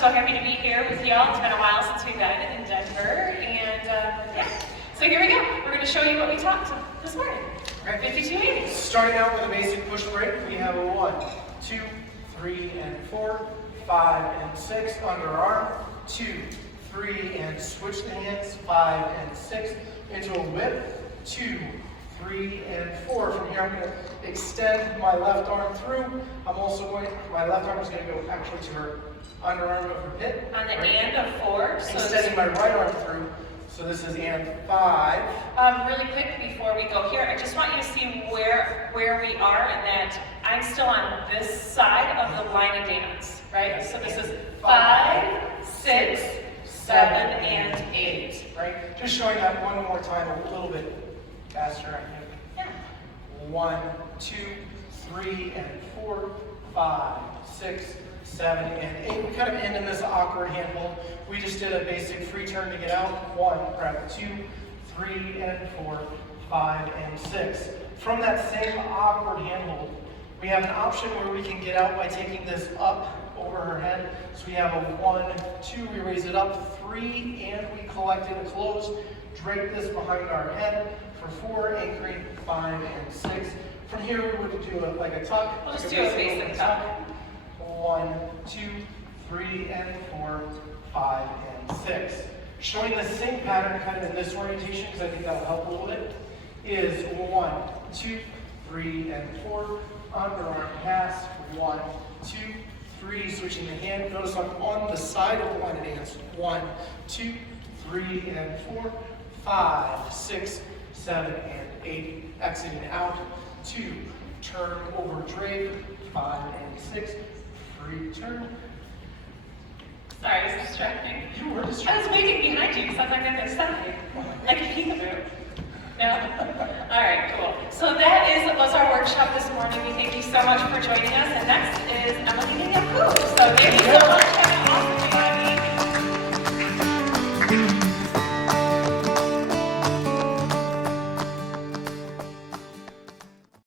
so happy to be here with y'all. It's been a while since we've been in Denver, and yeah. So here we go. We're going to show you what we taught this morning. Our 5280. Starting out with a basic push break, we have a 1, 2, 3, and 4, 5, and 6 underarm, 2, 3, and switch the hands, 5 and 6 into a whip, 2, 3, and 4. From here, I'm going to extend my left arm through. My left arm is going to go actually to her underarm of her hip. On the and of 4. So extending my right arm through. So this is and 5. Really quick before we go here, I just want you to see where we are, and that I'm still on this side of the line of dance, right? So this is 5, 6, 7, and 8. Right? Just showing that one more time a little bit faster, I think. Yeah. 1, 2, 3, and 4, 5, 6, 7, and 8. We kind of end in this awkward handhold. We just did a basic free turn to get out. 1, grab 2, 3, and 4, 5, and 6. From that same awkward handhold, we have an option where we can get out by taking this up over her head. So we have a 1, 2, we raise it up, 3, and we collect it and close. Drape this behind our head for 4, anchoring, 5, and 6. From here, we would do like a tuck. We'll just do a basic tuck. 1, 2, 3, and 4, 5, and 6. Showing the same pattern kind of in this orientation, because I think that will help a little bit, is 1, 2, 3, and 4. Underarm pass. 1, 2, 3. Switching the hand. Notice I'm on the side of the line of dance. 1, 2, 3, and 4, 5, 6, 7, and 8. Exiting out. 2. Turn over drape. 5 and 6. Free turn. Sorry, I was distracting. You were I was distracted. waiting behind you because I'm like on this side. Like a peekaboo. No? All right, cool. So that was our workshop this morning. We thank you so much for joining us. And next is Emily Poo. So thank you so much.